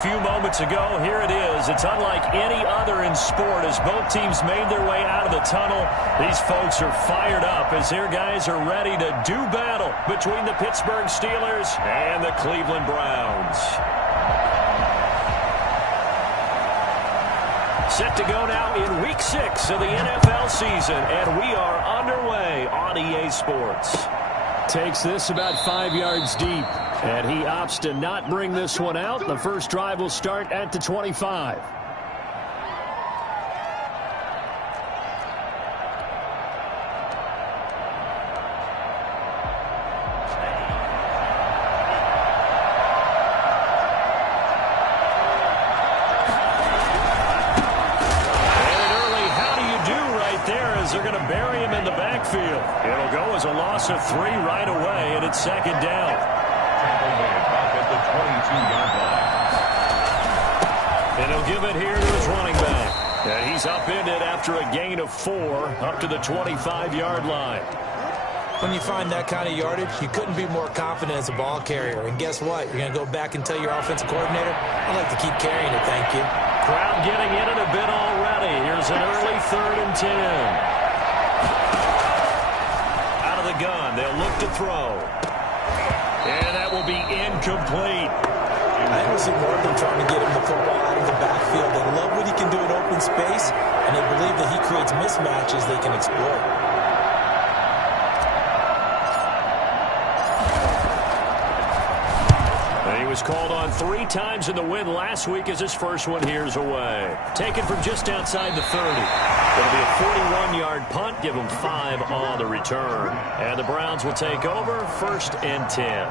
A few moments ago, here it is. It's unlike any other in sport as both teams made their way out of the tunnel. These folks are fired up as their guys are ready to do battle between the Pittsburgh Steelers and the Cleveland Browns. Set to go now in Week 6 of the NFL season, and we are underway on EA Sports. Takes this about 5 yards deep, and he opts to not bring this one out. The first drive will start at the 25. They're going to bury him in the backfield. It'll go as a loss of 3 right away, and it's second down. At the 22-yard line. And he'll give it here to his running back. And he's upended after a gain of 4 up to the 25-yard line. When you find that kind of yardage, you couldn't be more confident as a ball carrier. And guess what? You're going to go back and tell your offensive coordinator, I'd like to keep carrying it, thank you. Crowd getting in it a bit already. Here's an early 3rd and 10. Out of the gun, they'll look to throw. And that will be incomplete. I haven't seen more of them trying to get him the football out of the backfield. They love what he can do in open space, and they believe that he creates mismatches they can exploit. He was called on 3 times in the win last week as his first one here's away. Taken from just outside the 30. It'll be a 41-yard punt, give him 5 on the return. And the Browns will take over 1st and 10.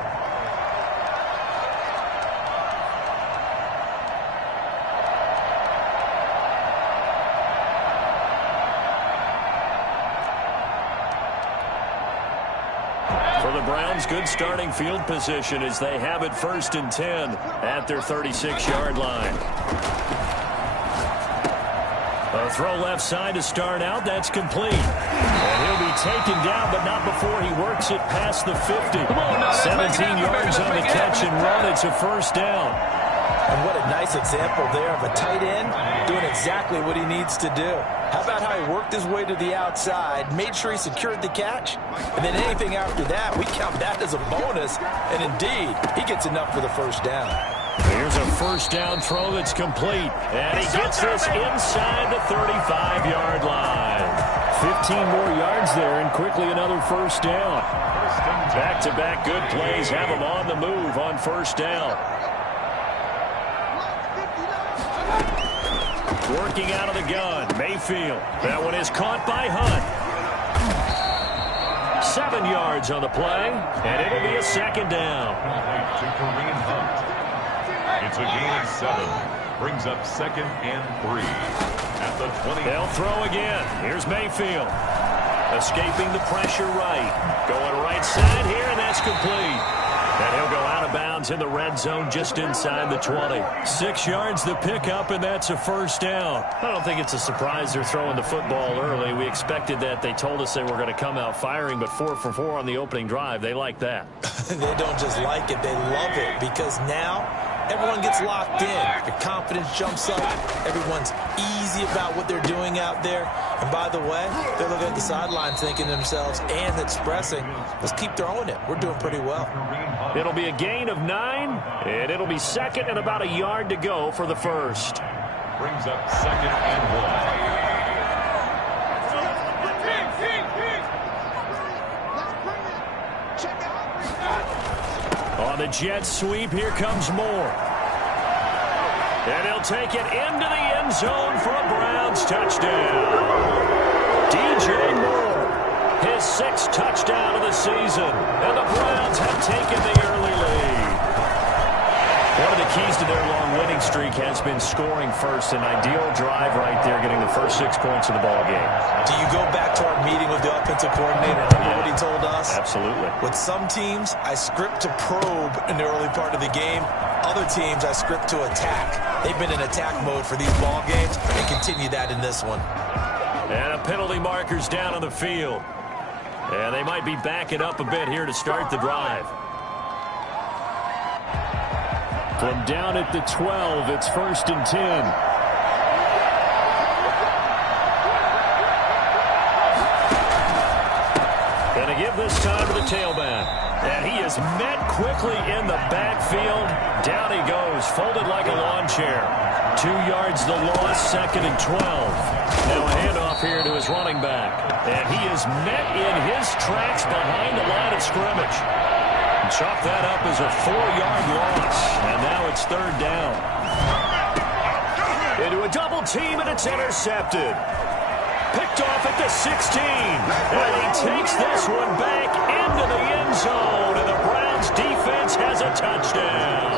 For the Browns, good starting field position as they have it 1st and 10 at their 36-yard line. A throw left side to start out. That's complete. And he'll be taken down, but not before he works it past the 50. 17 yards on the catch and run. It's a 1st down. And what a nice example there of a tight end doing exactly what he needs to do. How about how he worked his way to the outside, made sure he secured the catch, and then anything after that, we count that as a bonus. And indeed, he gets enough for the 1st down. Here's a 1st down throw that's complete. And he gets this inside the 35-yard line. 15 more yards there and quickly another 1st down. Back-to-back good plays have him on the move on 1st down. Working out of the gun, Mayfield. That one is caught by Hunt. 7 yards on the play, and it'll be a 2nd down. It's a gain of 7. Brings up 2nd and 3. At the 20. They'll throw again. Here's Mayfield. Escaping the pressure right. Going right side here, and that's complete. And he'll go out of bounds in the red zone just inside the 20. 6 yards the pickup, and that's a 1st down. I don't think it's a surprise they're throwing the football early. We expected that. They told us they were going to come out firing, but 4 for 4 on the opening drive. They like that. They don't just like it. They love it because now everyone gets locked in. Their confidence jumps up. Everyone's easy about what they're doing out there. And by the way, they're looking at the sideline thinking to themselves and expressing, let's keep throwing it. We're doing pretty well. It'll be a gain of 9, and it'll be 2nd and about a yard to go for the 1st. Brings up 2nd and 1. On the jet sweep, here comes Moore. And he'll take it into the end zone for a Browns touchdown. DJ Moore, his 6th touchdown of the season. And the Browns have taken the early lead. One of the keys to their long winning streak has been scoring first. An ideal drive right there, getting the first 6 points of the ball game. Do you go back to our meeting with the offensive coordinator? Remember what he told us? Absolutely. With some teams, I script to probe in the early part of the game. Other teams, I script to attack. They've been in attack mode for these ball games and continue that in this one. And a penalty marker's down on the field. And they might be backing up a bit here to start the drive. From down at the 12, it's 1st and 10. Going to give this time to the tailback. And he is met quickly in the backfield. Down he goes, folded like a lawn chair. 2 yards the loss, 2nd and 12. Now a handoff here to his running back. And he is met in his tracks behind the line of scrimmage. Chalk that up as a 4-yard loss. And now it's 3rd down. Into a double team, and it's intercepted. Picked off at the 16. And he takes this one back into the end zone. And the Browns defense has a touchdown.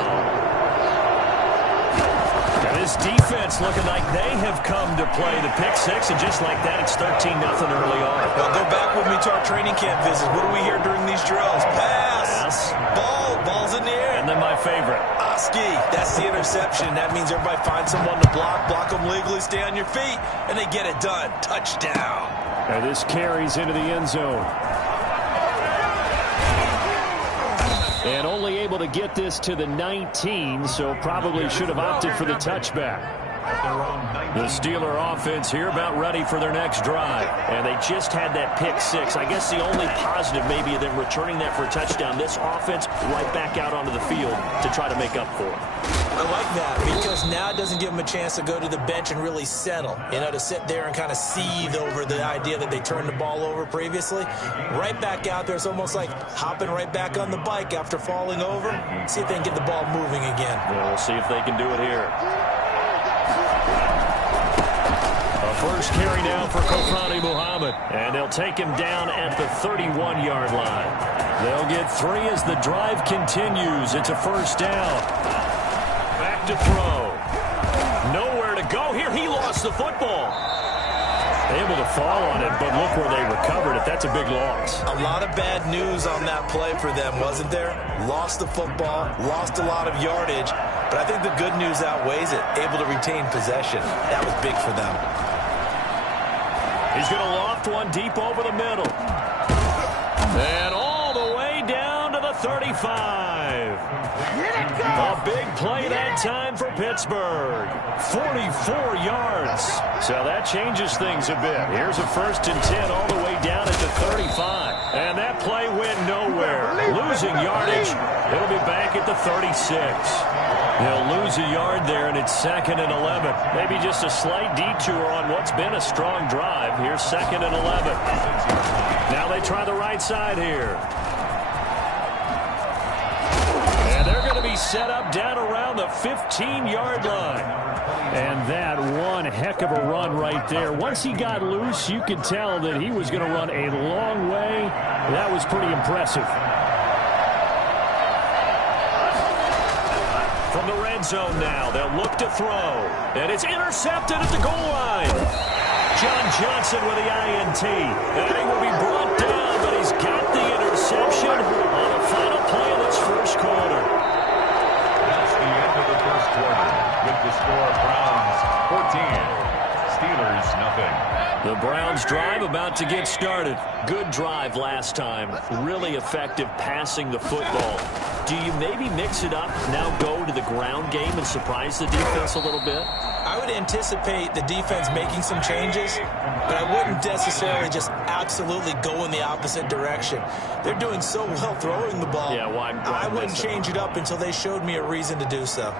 And this defense looking like they have come to play the pick six. And just like that, it's 13-0 early on. Well, go back with me to our training camp visits. What do we hear during these drills? Pass. Ball's in the air. And then my favorite. Oski. That's the interception. That means everybody finds someone to block them legally, stay on your feet, and they get it done. Touchdown. And this carries into the end zone. And only able to get this to the 19, so probably should have opted for the touchback. The Steeler offense here about ready for their next drive. And they just had that pick six. I guess the only positive maybe of them returning that for a touchdown. This offense right back out onto the field to try to make up for it. I like that because now it doesn't give them a chance to go to the bench and really settle. You know, to sit there and kind of seethe over the idea that they turned the ball over previously. Right back out there. It's almost like hopping right back on the bike after falling over. See if they can get the ball moving again. Well, we'll see if they can do it here. First carry down for Kofani Muhammad. And they'll take him down at the 31-yard line. They'll get 3 as the drive continues. It's a 1st down. Back to throw. Nowhere to go here. He lost the football. Able to fall on it, but look where they recovered it. That's a big loss. A lot of bad news on that play for them, wasn't there? Lost the football, lost a lot of yardage. But I think the good news outweighs it. Able to retain possession. That was big for them. He's going to loft one deep over the middle. And all the way down to the 35. A big play that time for Pittsburgh. 44 yards. So that changes things a bit. Here's a 1st and 10 all the way down at the 35. And that play went nowhere. Losing yardage. It'll be back at the 36. They'll lose a yard there, and it's 2nd and 11. Maybe just a slight detour on what's been a strong drive. Here's 2nd and 11. Now they try the right side here. And they're going to be set up down around the 15-yard line. And that one heck of a run right there. Once he got loose, you could tell that he was going to run a long way. That was pretty impressive. From the red zone now, they'll look to throw. And it's intercepted at the goal line. John Johnson with the INT. And he will be brought down, but he's got the interception on the final play of this first quarter. That's the end of the first quarter. With the score, Browns 14, Steelers nothing. The Browns drive about to get started. Good drive last time. Really effective passing the football. Do you maybe mix it up, now go to the ground game and surprise the defense a little bit? I would anticipate the defense making some changes, but I wouldn't necessarily just absolutely go in the opposite direction. They're doing so well throwing the ball. Yeah, why I wouldn't change it up until they showed me a reason to do so.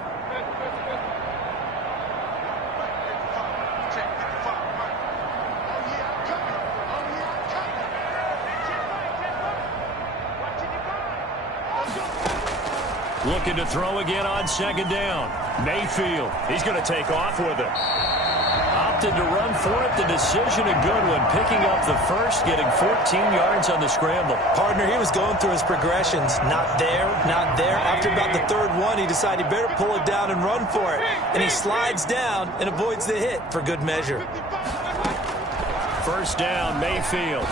Looking to throw again on 2nd down. Mayfield, he's going to take off with it. Opted to run for it. The decision a good one. Picking up the first, getting 14 yards on the scramble. Partner, he was going through his progressions. Not there, not there. After about the 3rd one, he decided he better pull it down and run for it. And he slides down and avoids the hit for good measure. 1st down, Mayfield.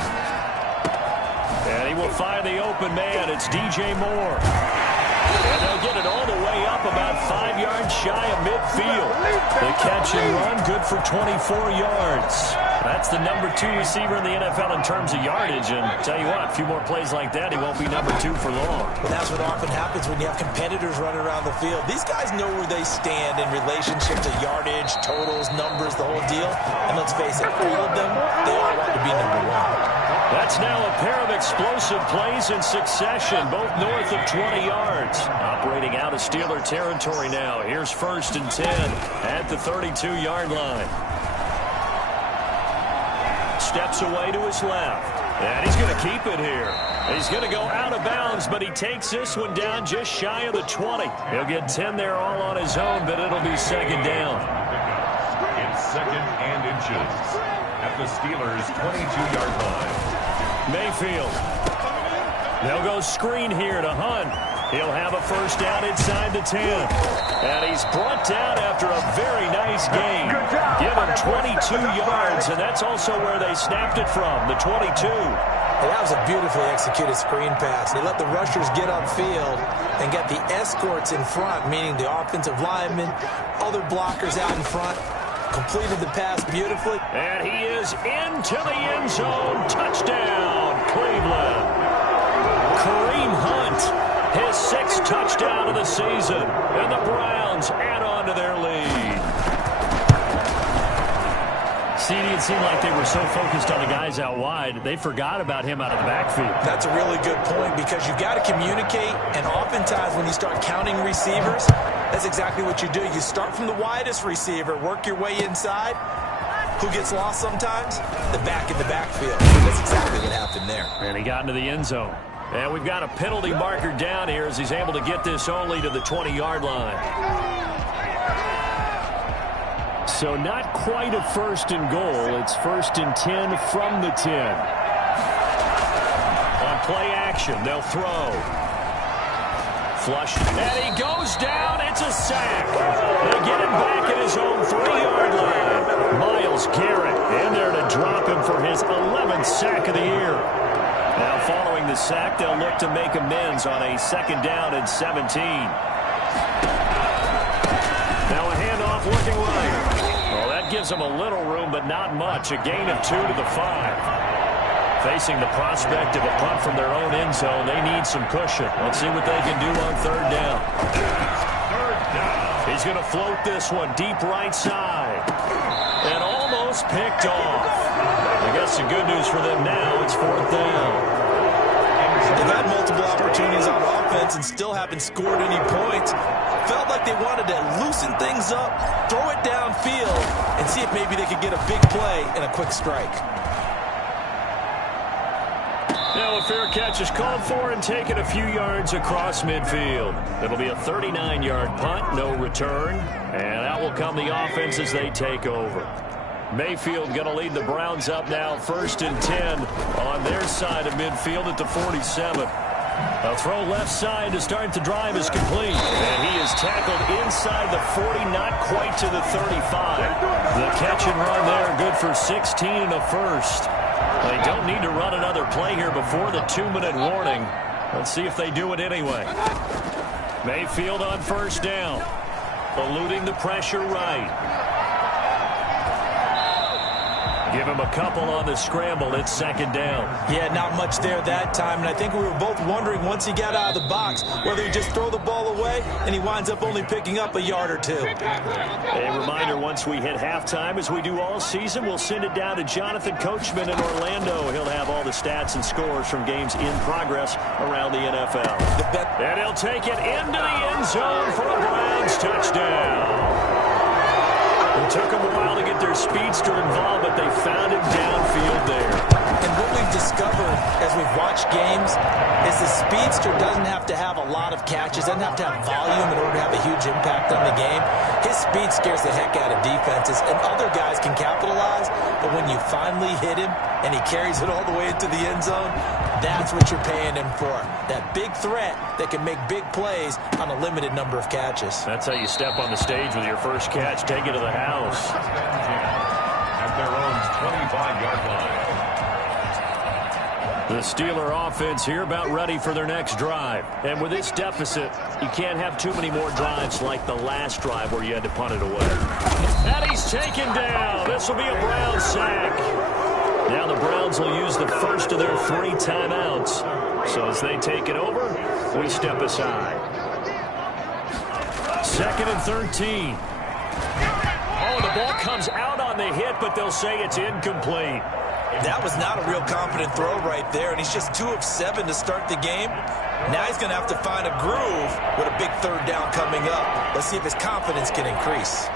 And he will find the open man. It's DJ Moore. And they'll get it all the way up about 5 yards shy of midfield. The catch and run, good for 24 yards. That's the number 2 receiver in the NFL in terms of yardage. And tell you what, a few more plays like that, he won't be number 2 for long. Well, that's what often happens when you have competitors running around the field. These guys know where they stand in relationship to yardage, totals, numbers, the whole deal. And let's face it, all of them, they all want to be number 1. That's now a pair of explosive plays in succession, both north of 20 yards. Operating out of Steeler territory now. Here's 1st and 10 at the 32-yard line. Steps away to his left. And he's going to keep it here. He's going to go out of bounds, but he takes this one down just shy of the 20. He'll get 10 there all on his own, but it'll be 2nd down. It's 2nd and inches at the Steelers' 22-yard line. Mayfield. They'll go screen here to Hunt. He'll have a 1st down inside the 10. And he's brought down after a very nice gain. Give him 22 yards, and that's also where they snapped it from, the 22. Well, that was a beautifully executed screen pass. They let the rushers get upfield and get the escorts in front, meaning the offensive linemen, other blockers out in front. Completed the pass beautifully. And he is into the end zone. Touchdown, Cleveland. Kareem Hunt, his 6th touchdown of the season. And the Browns add on to their lead. CD, it seemed like they were so focused on the guys out wide, they forgot about him out of the backfield. That's a really good point because you've got to communicate, and oftentimes when you start counting receivers, that's exactly what you do. You start from the widest receiver, work your way inside. Who gets lost sometimes? The back in the backfield. That's exactly what happened there. And he got into the end zone. And we've got a penalty marker down here as he's able to get this only to the 20-yard line. So not quite a 1st and goal. It's 1st and 10 from the 10. On play action, they'll throw. Flush, and he goes down. It's a sack. They get him back at his own 3-yard line. Myles Garrett in there to drop him for his 11th sack of the year. Now following the sack, they'll look to make amends on a 2nd down and 17. Now a handoff looking right. Well, that gives them a little room, but not much. A gain of 2 to the 5. Facing the prospect of a punt from their own end zone, they need some cushion. Let's see what they can do on 3rd down. 3rd down. He's going to float this one deep right side. And almost picked off. I guess the good news for them now, it's 4th down. They've had multiple opportunities on offense and still haven't scored any points. Felt like they wanted to loosen things up, throw it downfield, and see if maybe they could get a big play and a quick strike. Now a fair catch is called for and taken a few yards across midfield. It'll be a 39-yard punt, no return. And out will come the offense as they take over. Mayfield going to lead the Browns up now, 1st and 10 on their side of midfield at the 47. A throw left side to start the drive is complete. And he is tackled inside the 40, not quite to the 35. The catch and run there, good for 16 and a 1st. They don't need to run another play here before the 2-minute warning. Let's see if they do it anyway. Mayfield on 1st down. Eluding the pressure right. Give him a couple on the scramble. It's 2nd down. Yeah, not much there that time. And I think we were both wondering once he got out of the box whether he just throw the ball away and he winds up only picking up a yard or 2. A reminder, once we hit halftime, as we do all season, we'll send it down to Jonathan Coachman in Orlando. He'll have all the stats and scores from games in progress around the NFL. And he'll take it into the end zone for a Browns touchdown. It took them a while to get their speedster involved, but they found him downfield there. And what we've discovered as we've watched games is the speedster doesn't have to have a lot of catches, doesn't have to have volume in order to have a huge impact on the game. His speed scares the heck out of defenses, and other guys can capitalize, but when you finally hit him and he carries it all the way into the end zone, that's what you're paying him for. That big threat that can make big plays on a limited number of catches. That's how you step on the stage with your first catch. Take it to the house. At their own 25-yard line. The Steeler offense here about ready for their next drive. And with this deficit, you can't have too many more drives like the last drive where you had to punt it away. And he's taken down. This will be a Browns sack. Now the Browns will use the first of their 3 timeouts. So as they take it over, we step aside. 2nd and 13. Oh, the ball comes out on the hit, but they'll say it's incomplete. That was not a real confident throw right there, and he's just 2 of 7 to start the game. Now he's going to have to find a groove with a big 3rd down coming up. Let's see if his confidence can increase.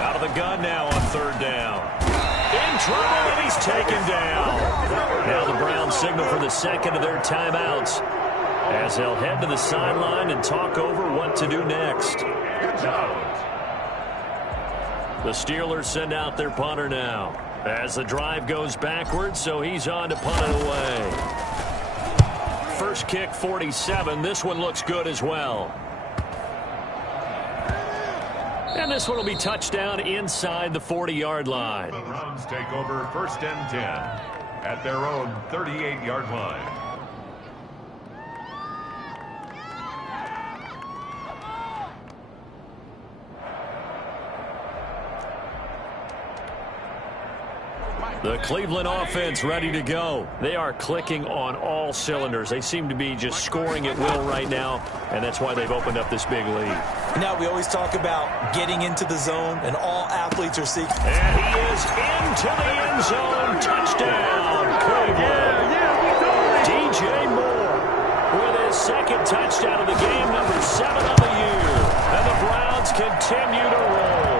Out of the gun now on 3rd down. In trouble, and he's taken down. Now the Browns signal for the 2nd of their timeouts as they'll head to the sideline and talk over what to do next. The Steelers send out their punter now as the drive goes backwards, so he's on to punt it away. First kick, 47. This one looks good as well. And this one will be touchdown inside the 40-yard line. The Browns take over 1st and 10 at their own 38-yard line. The Cleveland offense ready to go. They are clicking on all cylinders. They seem to be just scoring at will right now, and that's why they've opened up this big lead. Now we always talk about getting into the zone, and all athletes are seeking. And he is into the end zone. Touchdown, Cleveland. DJ Moore with his 2nd touchdown of the game, number 7 on the year. And the Browns continue to roll.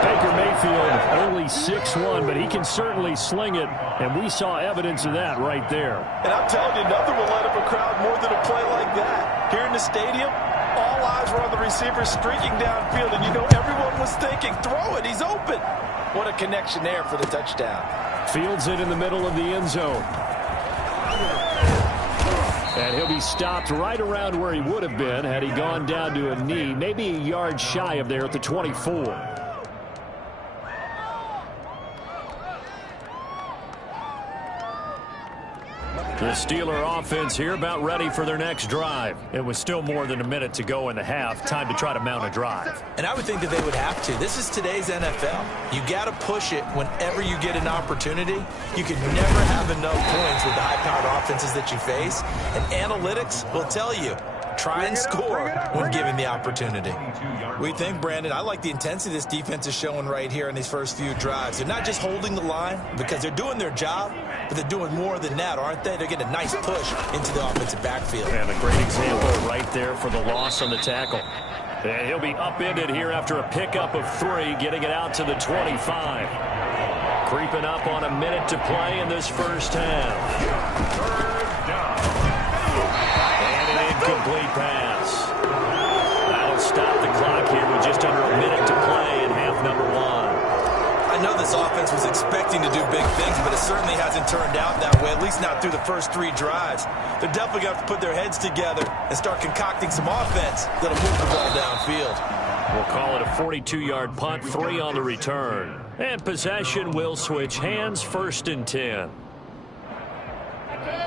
Baker Mayfield only 6'1", but he can certainly sling it, and we saw evidence of that right there. And I'm telling you, nothing will light up a crowd more than a play like that. Here in the stadium, all eyes were on the receiver streaking downfield, and you know everyone was thinking, throw it, he's open. What a connection there for the touchdown. Fields it in the middle of the end zone. And he'll be stopped right around where he would have been had he gone down to a knee, maybe a yard shy of there at the 24. The Steeler offense here about ready for their next drive. It was still more than a minute to go in the half. Time to try to mount a drive. And I would think that they would have to. This is today's NFL. You got to push it whenever you get an opportunity. You can never have enough points with the high-powered offenses that you face. And analytics will tell you, try and score when given the opportunity. What do you think, Brandon? I like the intensity this defense is showing right here in these first few drives. They're not just holding the line because they're doing their job, but they're doing more than that, aren't they? They're getting a nice push into the offensive backfield. And a great example right there for the loss on the tackle. And he'll be upended here after a pickup of 3, getting it out to the 25. Creeping up on a minute to play in this first half. 3rd down. And an incomplete pass. That'll stop the clock here with just under a minute to play in half number 1. I know this offense was expecting to do big things, but it certainly hasn't turned out that way, at least not through the first 3 drives. They're definitely going to have to put their heads together and start concocting some offense that'll move the ball downfield. We'll call it a 42-yard punt, 3 on the return. And possession will switch hands, 1st and 10.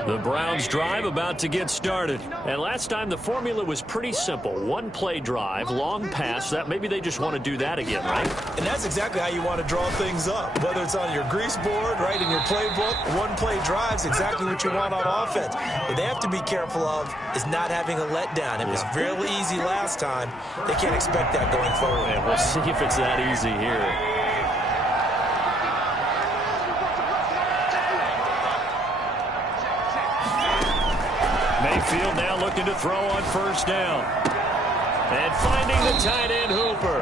The Browns drive about to get started. And last time the formula was pretty simple. 1-play drive, long pass. That maybe they just want to do that again, right? And that's exactly how you want to draw things up. Whether it's on your grease board, right, in your playbook, 1-play drive's exactly what you want on offense. What they have to be careful of is not having a letdown. It was real easy last time. They can't expect that going forward. And we'll see if it's that easy here. Mayfield now looking to throw on 1st down. And finding the tight end Hooper.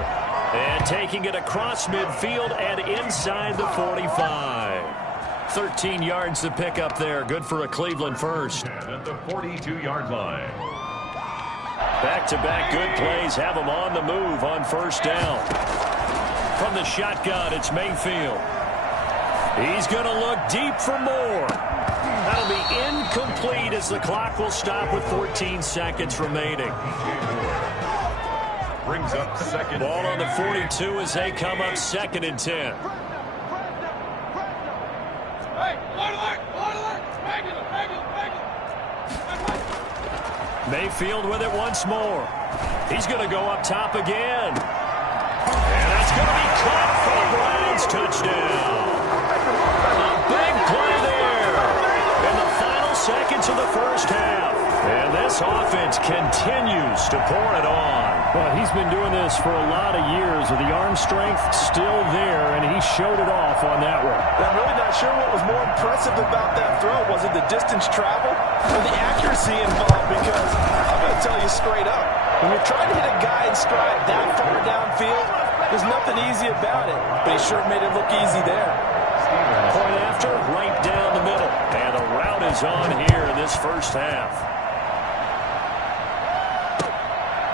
And taking it across midfield and inside the 45. 13 yards to pick up there. Good for a Cleveland first. At the 42-yard line. Back-to-back good plays have them on the move on 1st down. From the shotgun, it's Mayfield. He's going to look deep for more. That'll be incomplete as the clock will stop with 14 seconds remaining. Brings up second. Ball on the 42 as they come up 2nd and 10. Mayfield with it once more. He's going to go up top again. And that's going to be caught for the Browns. Touchdown. A big play there in the final seconds of the first half. And this offense continues to pour it on. Well, he's been doing this for a lot of years with the arm strength still there, and he showed it off on that one. I'm really not sure what was more impressive about that throw. Was it the distance travel or the accuracy involved? Because I'm going to tell you straight up, when you're trying to hit a guy in stride that far downfield, there's nothing easy about it. But he sure made it look easy there. Point after, right down the middle. And the route is on here in this first half.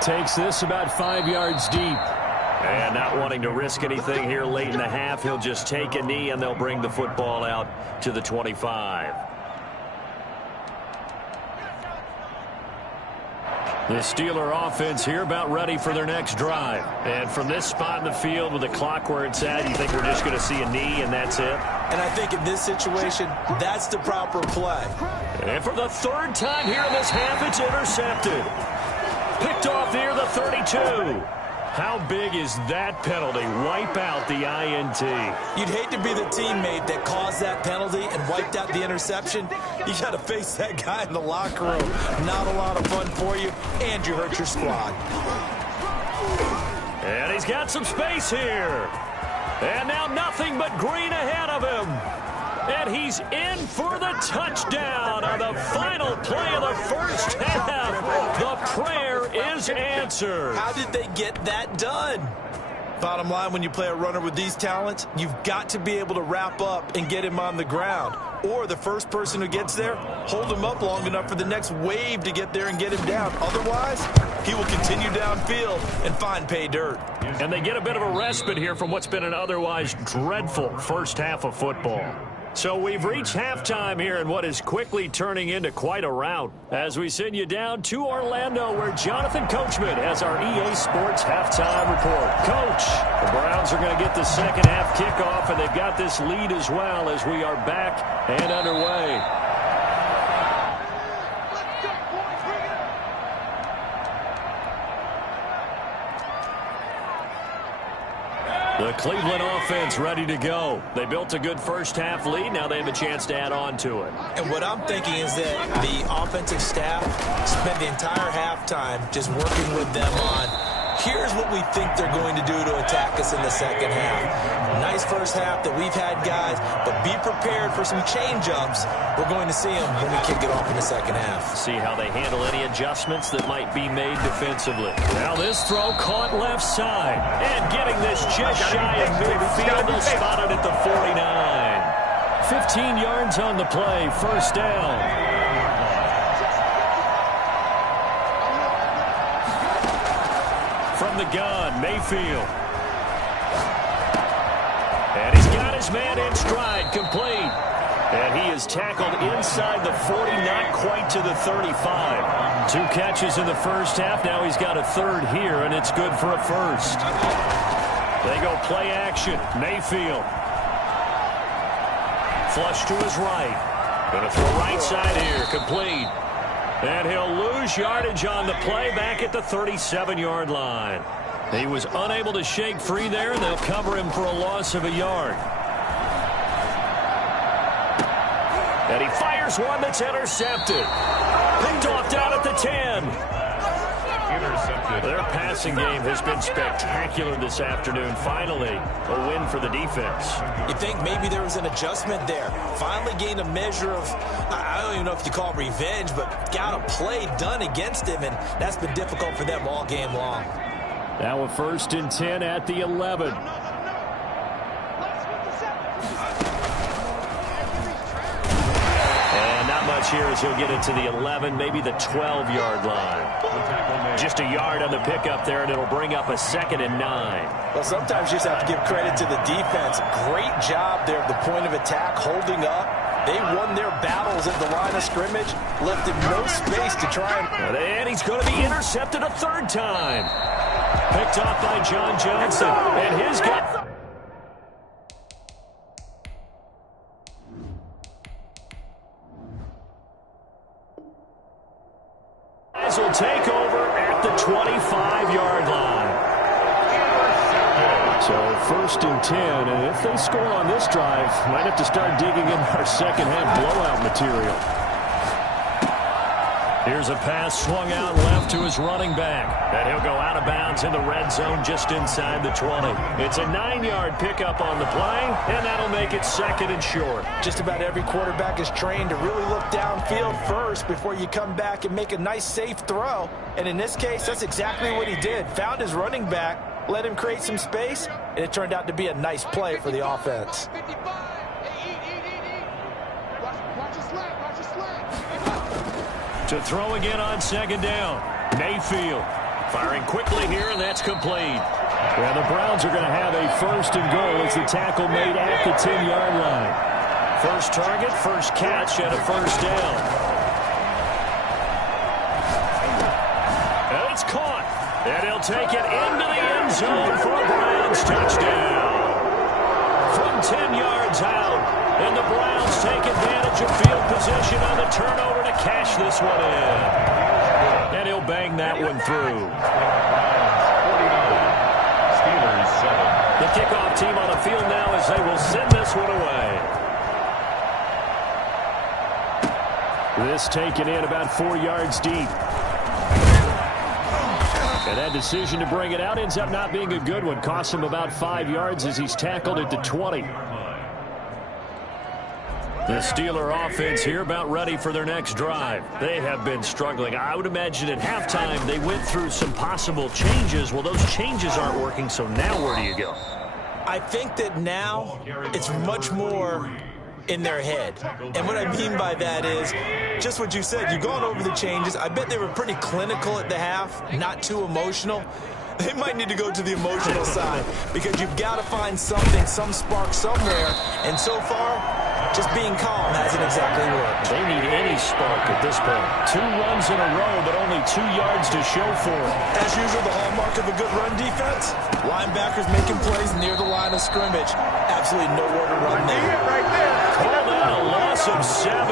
Takes this about 5 yards deep. And not wanting to risk anything here late in the half, he'll just take a knee and they'll bring the football out to the 25. The Steeler offense here about ready for their next drive. And from this spot in the field with the clock where it's at, you think we're just going to see a knee and that's it? And I think in this situation, that's the proper play. And for the 3rd time here in this half, it's intercepted. Picked off near the 32. How big is that penalty? Wipe out the INT. You'd hate to be the teammate that caused that penalty and wiped out the interception. You got to face that guy in the locker room. Not a lot of fun for you, and you hurt your squad. And he's got some space here. And now nothing but green ahead of him. And he's in for the touchdown on the final play of the first half. The prayer is answered. How did they get that done? Bottom line, when you play a runner with these talents, you've got to be able to wrap up and get him on the ground. Or the first person who gets there, hold him up long enough for the next wave to get there and get him down. Otherwise, he will continue downfield and find pay dirt. And they get a bit of a respite here from what's been an otherwise dreadful first half of football. So we've reached halftime here in what is quickly turning into quite a rout as we send you down to Orlando where Jonathan Coachman has our EA Sports halftime report. Coach, the Browns are going to get the second half kickoff and they've got this lead as well as we are back and underway. The Cleveland offense ready to go. They built a good first half lead. Now they have a chance to add on to it. And what I'm thinking is that the offensive staff spent the entire halftime just working with them on here's what we think they're going to do to attack us in the second half. Nice first half that we've had, guys, but be prepared for some change-ups. We're going to see them when we kick it off in the second half. See how they handle any adjustments that might be made defensively. Now this throw caught left side. And getting this just shy of midfield. They'll spot it at the 49. 15 yards on the play. First down. From the gun, Mayfield. And he's got his man in stride, complete. And he is tackled inside the 40, not quite to the 35. 2 catches in the first half. Now he's got a third here, and it's good for a first. They go play action. Mayfield. Flush to his right. Going to throw right side here, complete. And he'll lose yardage on the play back at the 37-yard line. He was unable to shake free there, and they'll cover him for a loss of a yard. And he fires one that's intercepted. Picked off down at the 10. Intercepted. Their passing game has been spectacular this afternoon. Finally, a win for the defense. You think maybe there was an adjustment there. Finally gained a measure of, I don't even know if you call it revenge, but got a play done against him, and that's been difficult for them all game long. Now a 1st and 10 at the 11. Much here as he'll get it to the 11, maybe the 12-yard line. Just a yard on the pickup there, and it'll bring up a 2nd and 9. Well, sometimes you just have to give credit to the defense. Great job there at the point of attack, holding up They won their battles at the line of scrimmage, left him no space to try and he's going to be intercepted a third time. Picked off by John Johnson, and his guy. Will take over at the 25-yard line. So 1st and 10, and if they score on this drive, might have to start digging in our second-half blowout material. Here's a pass swung out left to his running back. And he'll go out of bounds in the red zone just inside the 20. It's a 9-yard pickup on the play, and that'll make it 2nd and short. Just about every quarterback is trained to really look downfield first before you come back and make a nice, safe throw. And in this case, that's exactly what he did. Found his running back, let him create some space, and it turned out to be a nice play for the offense. To throw again on 2nd down. Mayfield firing quickly here, and that's complete. Well, the Browns are going to have a 1st and goal as the tackle made at the 10-yard line. First target, first catch, and a 1st down. And it's caught. And he'll take it into the end zone for a Browns touchdown. From 10 yards out, and the Browns take advantage of field position on the turnover to cash this one in. And he'll bang that one through. Steelers 7. The kickoff team on the field now as they will send this one away. This taken in about 4 yards deep. And that decision to bring it out ends up not being a good one. Costs him about 5 yards as he's tackled at the 20. The Steeler offense here about ready for their next drive. They have been struggling. I would imagine at halftime they went through some possible changes. Well, those changes aren't working, so now where do you go? I think that now it's much more in their head. And what I mean by that is just what you said. You've gone over the changes. I bet they were pretty clinical at the half, not too emotional. They might need to go to the emotional side because you've got to find something, some spark somewhere. And so far, just being calm hasn't exactly worked. They need any spark at this point. 2 runs in a row, but only 2 yards to show for it. As usual, the hallmark of a good run defense, linebackers making plays near the line of scrimmage. Absolutely nowhere to run there. Call that a loss of 7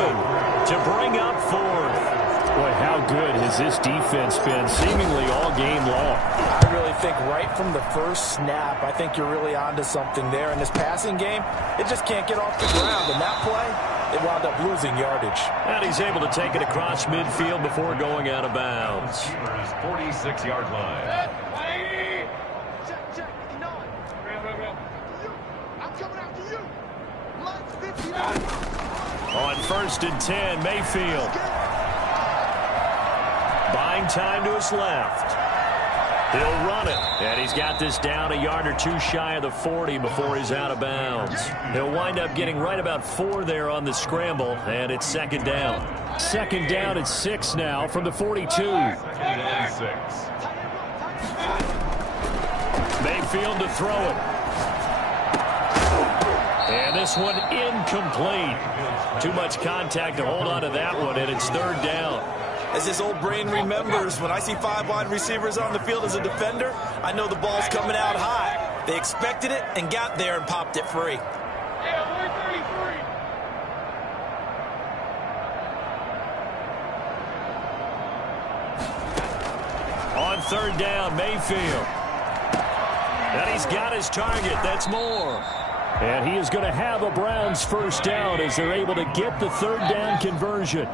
to bring up 4th. Boy, how good has this defense been seemingly all game long? I really think right from the first snap, I think you're really onto something there. In this passing game, it just can't get off the ground. And that play, they wound up losing yardage. And he's able to take it across midfield before going out of bounds. 46-yard line. On 1st and 10, Mayfield. Buying time to his left. He'll run it, and he's got this down a yard or 2 shy of the 40 before he's out of bounds. He'll wind up getting right about 4 there on the scramble, and it's 2nd down. 2nd down at 6 now from the 42. 6. Mayfield to throw it. And this one incomplete. Too much contact to hold on to that one, and it's 3rd down. As his old brain remembers, when I see 5 wide receivers on the field as a defender, I know the ball's coming out high. They expected it and got there and popped it free. On 3rd down, Mayfield. And he's got his target. That's Moore. And he is going to have a Browns 1st down as they're able to get the 3rd down conversion.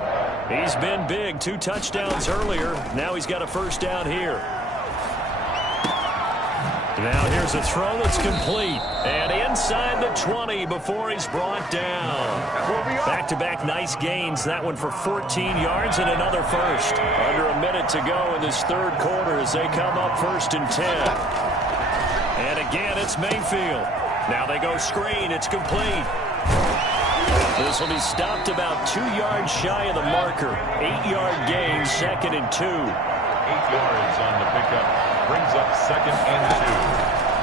He's been big. 2 touchdowns earlier. Now he's got a 1st down here. Now here's a throw that's complete. And inside the 20 before he's brought down. Back-to-back nice gains. That one for 14 yards and another 1st. Under a minute to go in this 3rd quarter as they come up 1st and 10. And again, it's Mayfield. Now they go screen. It's complete. This will be stopped about 2 yards shy of the marker. 8-yard gain, 2nd and 2. 8 yards on the pickup. Brings up 2nd and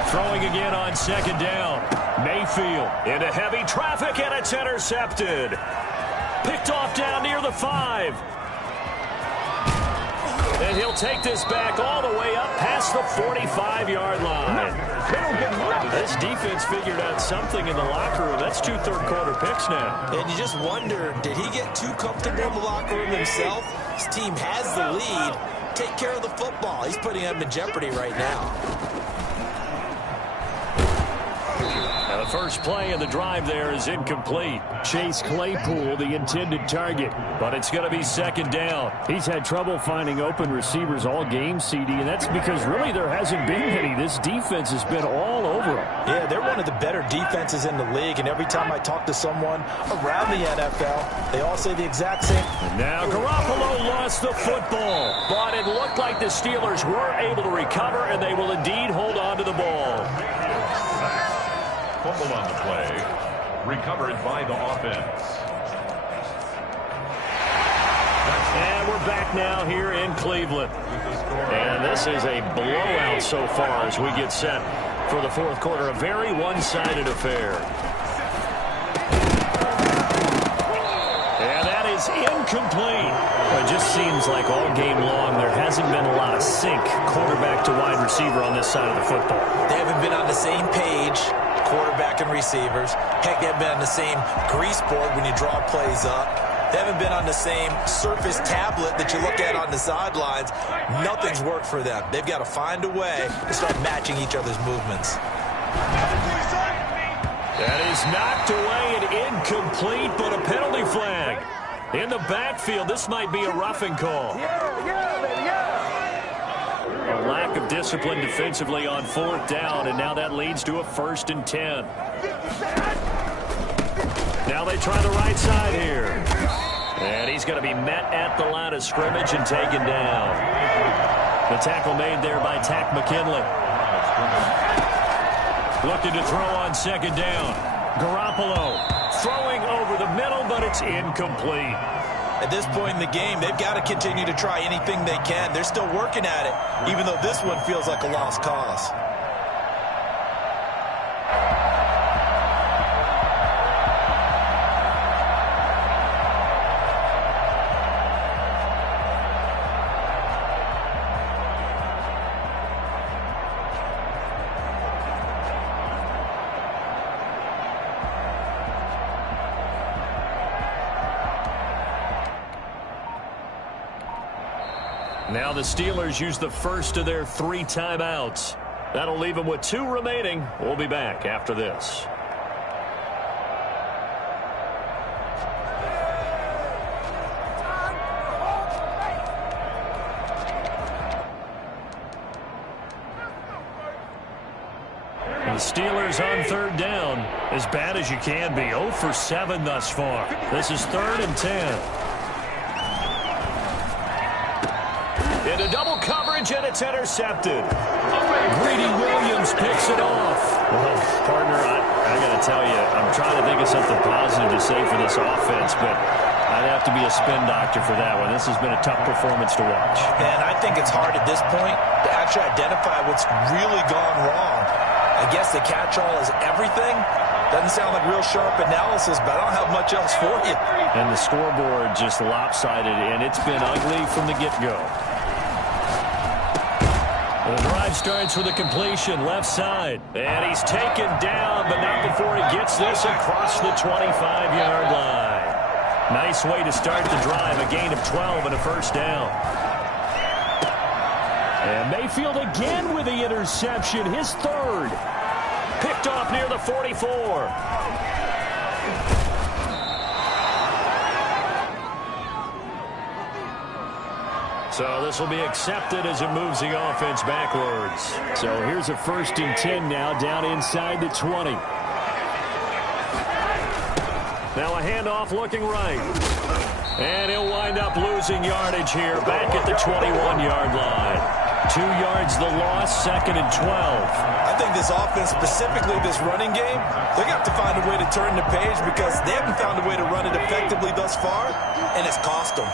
2. Throwing again on 2nd down. Mayfield into heavy traffic, and it's intercepted. Picked off down near the 5. And he'll take this back all the way up past the 45-yard line. This defense figured out something in the locker room. That's 2 third-quarter picks now. And you just wonder, did he get too comfortable in the locker room himself? His team has the lead. Take care of the football. He's putting them in jeopardy right now. Now the first play of the drive there is incomplete. Chase Claypool, the intended target, but it's going to be second down. He's had trouble finding open receivers all game, CD, and that's because really there hasn't been any. This defense has been all over him. Yeah, they're one of the better defenses in the league, and every time I talk to someone around the NFL, they all say the exact same. And now Garoppolo lost the football, but it looked like the Steelers were able to recover, and they will indeed hold on to the ball. Fumble on the play. Recovered by the offense. And we're back now here in Cleveland. And this is a blowout so far as we get set for the fourth quarter. A very one-sided affair. And that is incomplete. It just seems like all game long there hasn't been a lot of sync quarterback to wide receiver on this side of the football. They haven't been on the same page, quarterback and receivers. Heck, they haven't been on the same grease board when you draw plays up. They haven't been on the same surface tablet that you look at on the sidelines. Nothing's worked for them. They've got to find a way to start matching each other's movements. That is knocked away and incomplete, but a penalty flag. In the backfield, this might be a roughing call. A lack of discipline defensively on fourth down, and now that leads to a 1st and 10. Now they try the right side here. And he's going to be met at the line of scrimmage and taken down. The tackle made there by Tack McKinley. Looking to throw on second down. Garoppolo throwing over the middle, but it's incomplete. At this point in the game, they've got to continue to try anything they can. They're still working at it, even though this one feels like a lost cause. Now the Steelers use the first of their 3 timeouts. That'll leave them with 2 remaining. We'll be back after this. The Steelers on third down, as bad as you can be. 0 for 7 thus far. This is 3rd and 10. Into double coverage, and it's intercepted. Greedy Williams picks it off. Well, partner, I got to tell you, I'm trying to think of something positive to say for this offense, but I'd have to be a spin doctor for that one. This has been a tough performance to watch. And I think it's hard at this point to actually identify what's really gone wrong. I guess the catch-all is everything. Doesn't sound like real sharp analysis, but I don't have much else for you. And the scoreboard just lopsided, and it's been ugly from the get-go. The drive starts with a completion left side. And he's taken down, but not before he gets this across the 25-yard line. Nice way to start the drive. A gain of 12 and a first down. And Mayfield again with the interception. His 3rd. Picked off near the 44. So this will be accepted as it moves the offense backwards. So here's a 1st and 10 now, down inside the 20. Now a handoff looking right. And he'll wind up losing yardage here back at the 21-yard line. 2 yards the loss, 2nd and 12. I think this offense, specifically this running game, they're going to have to find a way to turn the page because they haven't found a way to run it effectively thus far, and it's cost them.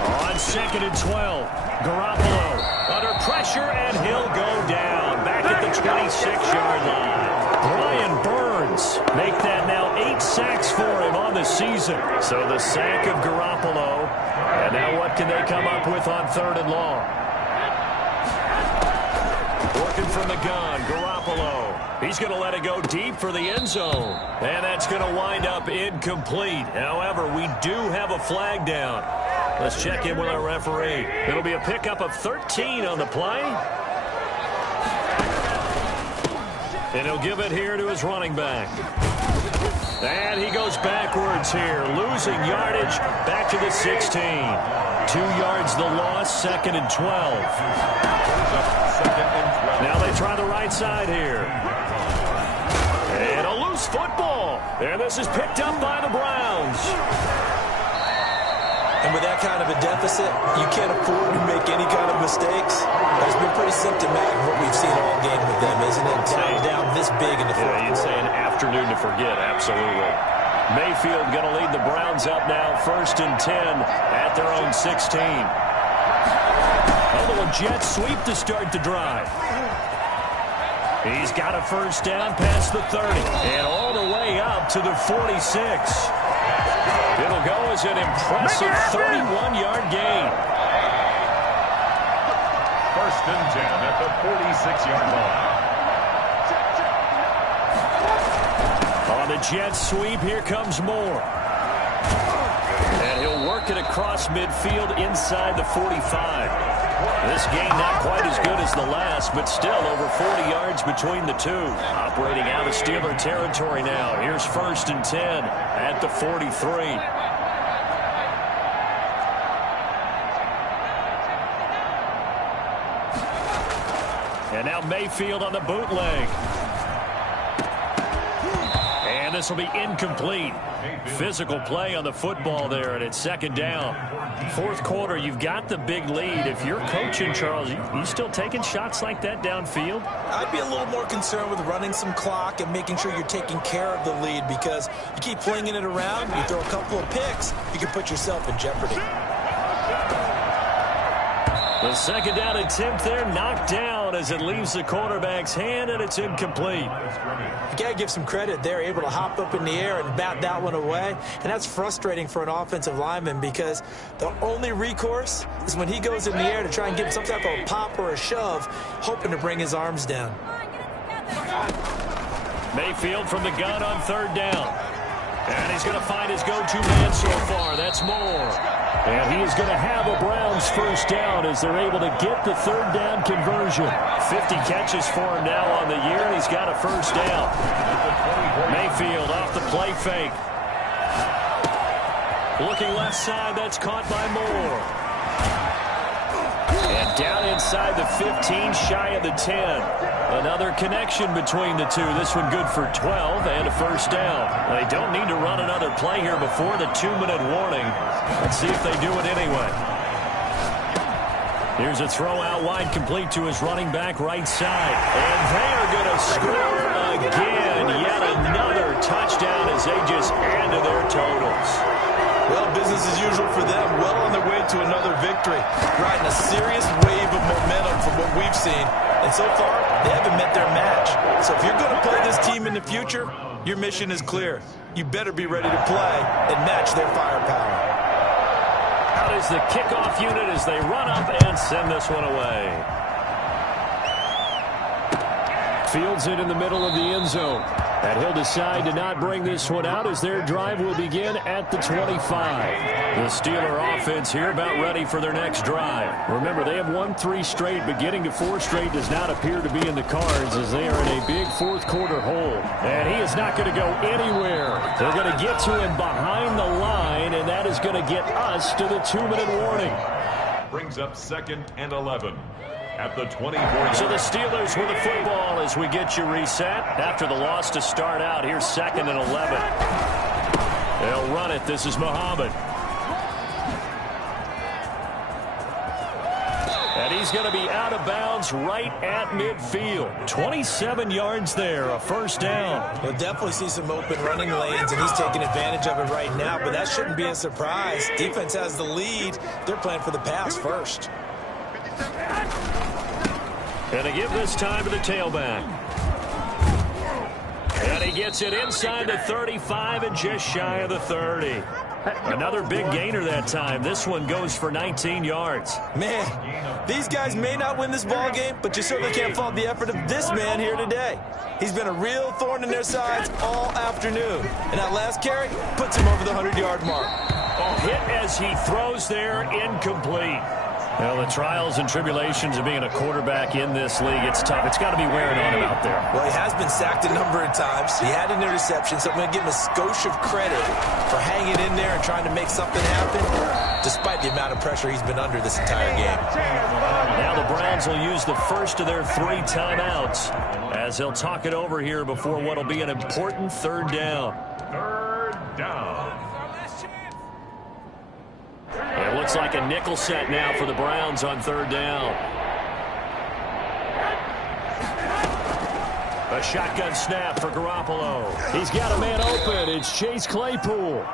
On 2nd and 12, Garoppolo under pressure, and he'll go down back at the 26-yard line. Brian Burns make that now 8 sacks for him on the season. So the sack of Garoppolo. And now what can they come up with on 3rd and long? Working from the gun, Garoppolo. He's going to let it go deep for the end zone. And that's going to wind up incomplete. However, we do have a flag down. Let's check in with our referee. It'll be a pickup of 13 on the play. And he'll give it here to his running back. And he goes backwards here, losing yardage back to the 16. 2 yards the loss, 2nd and 12. Now they try the right side here. And a loose football. And this is picked up by the Browns. And with that kind of a deficit, you can't afford to make any kind of mistakes. It's been pretty symptomatic of what we've seen all game with them, isn't it? Down this big in the fourth quarter. You'd say an afternoon to forget, absolutely. Mayfield going to lead the Browns up now, 1st and 10 at their own 16. A little jet sweep to start the drive. He's got a 1st down past the 30 and all the way up to the 46. It'll go as an impressive 31-yard gain. 1st and 10 at the 46-yard line. On the jet sweep, here comes Moore. And he'll work it across midfield inside the 45. This game not quite as good as the last, but still over 40 yards between the two. Operating out of Steeler territory now. Here's 1st and 10 at the 43. And now Mayfield on the bootleg. And this will be incomplete. Physical play on the football there, and it's 2nd down. 4th quarter, you've got the big lead. If you're coaching, Charles, you still taking shots like that downfield? I'd be a little more concerned with running some clock and making sure you're taking care of the lead, because you keep flinging it around, you throw a couple of picks, you can put yourself in jeopardy. The 2nd down attempt there knocked down as it leaves the quarterback's hand, and it's incomplete. You got to give some credit. They're able to hop up in the air and bat that one away, and that's frustrating for an offensive lineman because the only recourse is when he goes in the air to try and get some type of a pop or a shove, hoping to bring his arms down. Mayfield from the gun on 3rd down. And he's going to find his go-to man so far. That's Moore. And he is going to have a Browns 1st down as they're able to get the 3rd down conversion. 50 catches for him now on the year, and he's got a 1st down. Mayfield off the play fake. Looking left side, that's caught by Moore. And down inside the 15, shy of the 10. Another connection between the two. This one good for 12 and a 1st down. They don't need to run another play here before the 2-minute warning. Let's see if they do it anyway. Here's a throw out wide, complete to his running back right side. And they are going to score again. Yet another touchdown as they just add to their totals. Well, business as usual for them. Well on their way to another victory. Riding a serious wave of momentum from what we've seen. And so far, they haven't met their match. So if you're going to play this team in the future, your mission is clear. You better be ready to play and match their firepower. Out is the kickoff unit as they run up and send this one away. Fields it in the middle of the end zone. And he'll decide to not bring this one out as their drive will begin at the 25. The Steeler offense here about ready for their next drive. Remember, they have won 3 straight, but getting to 4 straight does not appear to be in the cards as they are in a big 4th quarter hole. And he is not going to go anywhere. They're going to get to him behind the line, and that is going to get us to the 2-minute warning. Brings up 2nd and 11. At the 24. So the Steelers with the football as we get you reset. After the loss to start out, here's 2nd and 11. They'll run it. This is Muhammad. And he's going to be out of bounds right at midfield. 27 yards there, a 1st down. You'll definitely see some open running lanes, and he's taking advantage of it right now, but that shouldn't be a surprise. Defense has the lead. They're playing for the pass first. And they give this time to the tailback. And he gets it inside the 35 and just shy of the 30. Another big gainer that time. This one goes for 19 yards. Man, these guys may not win this ball game, but you certainly can't fault the effort of this man here today. He's been a real thorn in their sides all afternoon. And that last carry puts him over the 100-yard mark. Hit as he throws there, incomplete. Well, the trials and tribulations of being a quarterback in this league, it's tough. It's got to be wearing on him out there. Well, he has been sacked a number of times. He had an interception, so I'm going to give him a skosh of credit for hanging in there and trying to make something happen, despite the amount of pressure he's been under this entire game. Now the Browns will use the first of their 3 timeouts as they'll talk it over here before what will be an important third down. Third down. It looks like a nickel set now for the Browns on third down. A shotgun snap for Garoppolo. He's got a man open. It's Chase Claypool.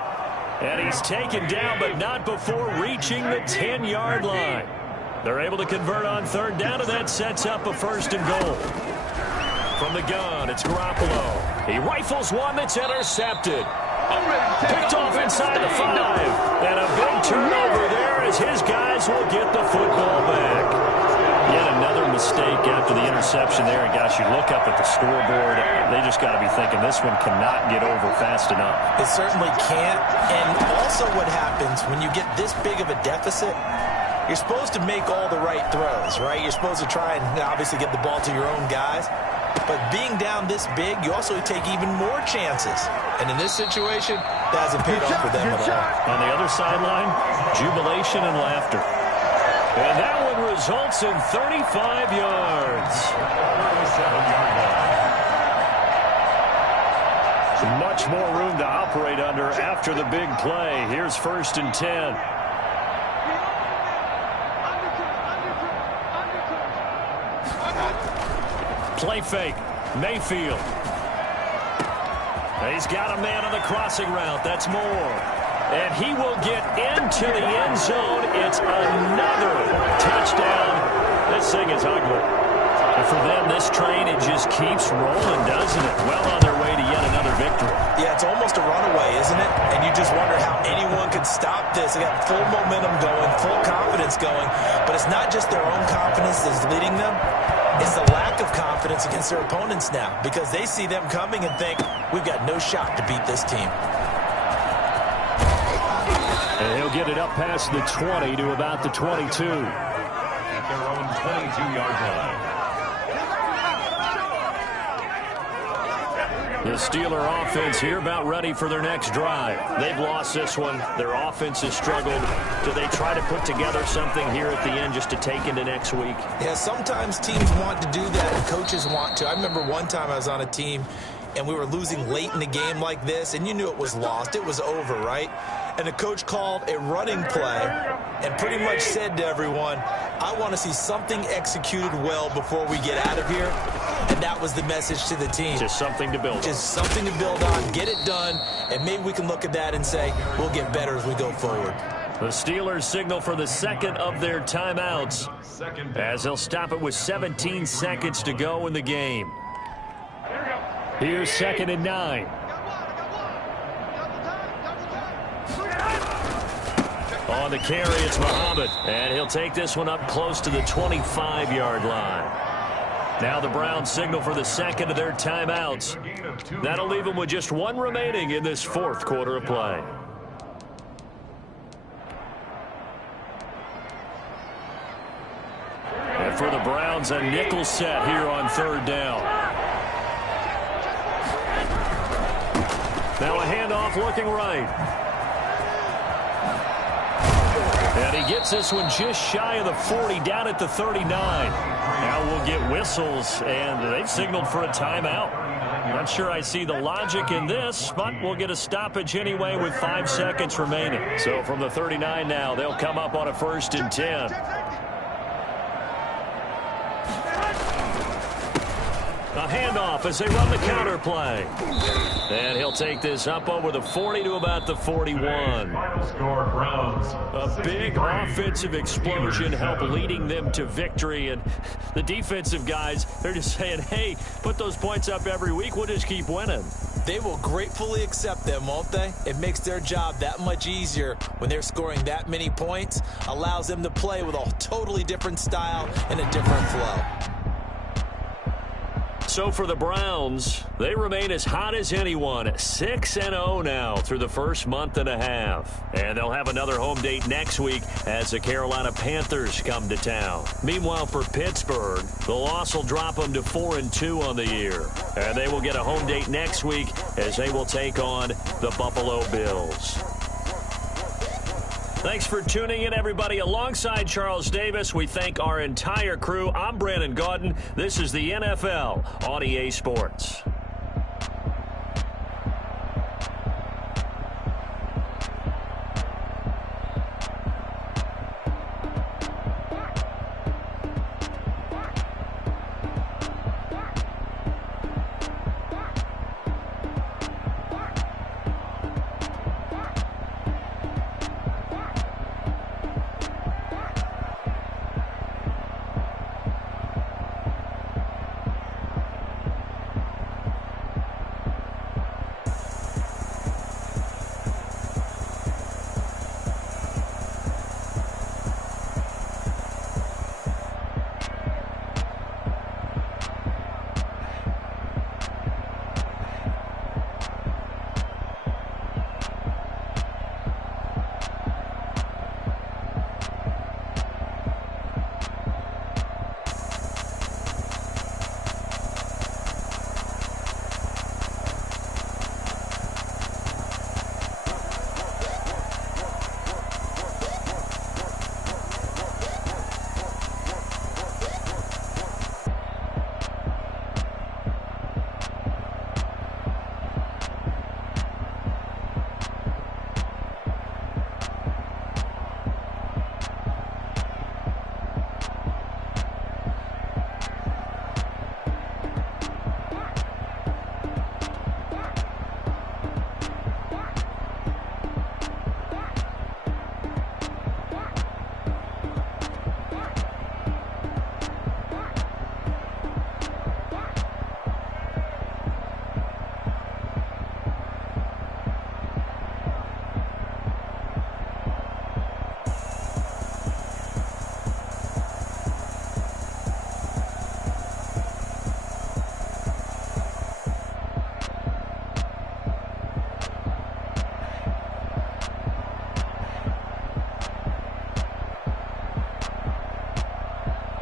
And he's taken down, but not before reaching the 10-yard line. They're able to convert on third down, and that sets up a first and goal. From the gun, it's Garoppolo. He rifles one that's intercepted. Picked off inside the 5. And a big turnover there as his guys will get the football back. Yet another mistake after the interception there. And, gosh, you look up at the scoreboard, they just got to be thinking this one cannot get over fast enough. It certainly can't. And also what happens when you get this big of a deficit, you're supposed to make all the right throws, right? You're supposed to try and obviously get the ball to your own guys. But being down this big, you also take even more chances. And in this situation, that hasn't paid off for them at all. On the other sideline, jubilation and laughter. And that one results in 35 yards. Much more room to operate under after the big play. Here's first and 10. Play fake. Mayfield. He's got a man on the crossing route. That's Moore. And he will get into the end zone. It's another touchdown. This thing is ugly. And for them, this train, it just keeps rolling, doesn't it? Well on their way to yet another victory. Yeah, it's almost a runaway, isn't it? And you just wonder how anyone could stop this. They got full momentum going, full confidence going. But it's not just their own confidence that's leading them. It's the lack of confidence against their opponents now because they see them coming and think, we've got no shot to beat this team. And he'll get it up past the 20 to about the 22. At their own 22-yard line. The Steeler offense here about ready for their next drive. They've lost this one. Their offense has struggled. Do they try to put together something here at the end just to take into next week? Yeah, sometimes teams want to do that and coaches want to. I remember one time I was on a team and we were losing late in the game like this, and you knew it was lost. It was over, right? And the coach called a running play and pretty much said to everyone, I want to see something executed well before we get out of here. And that was the message to the team. Just something to build on. Just something to build on, get it done, and maybe we can look at that and say, we'll get better as we go forward. The Steelers signal for the second of their timeouts as they'll stop it with 17 seconds to go in the game. Here's 2nd and 9. On the carry, it's Muhammad, and he'll take this one up close to the 25-yard line. Now the Browns signal for the second of their timeouts. That'll leave them with just one remaining in this fourth quarter of play. And for the Browns, a nickel set here on third down. Now a handoff looking right. And he gets this one just shy of the 40, down at the 39. Now we'll get whistles, and they've signaled for a timeout. Not sure I see the logic in this, but we'll get a stoppage anyway with 5 seconds remaining. So from the 39 now, they'll come up on a 1st and 10. A handoff as they run the counter play. And he'll take this up over the 40 to about the 41. Final score, Browns. A big offensive explosion helped leading them to victory. And the defensive guys, they're just saying, hey, put those points up every week. We'll just keep winning. They will gratefully accept them, won't they? It makes their job that much easier when they're scoring that many points. Allows them to play with a totally different style and a different flow. So for the Browns, they remain as hot as anyone, 6-0 now through the first month and a half. And they'll have another home date next week as the Carolina Panthers come to town. Meanwhile, for Pittsburgh, the loss will drop them to 4-2 on the year. And they will get a home date next week as they will take on the Buffalo Bills. Thanks for tuning in, everybody. Alongside Charles Davis, we thank our entire crew. I'm Brandon Gaudin. This is the NFL on EA Sports.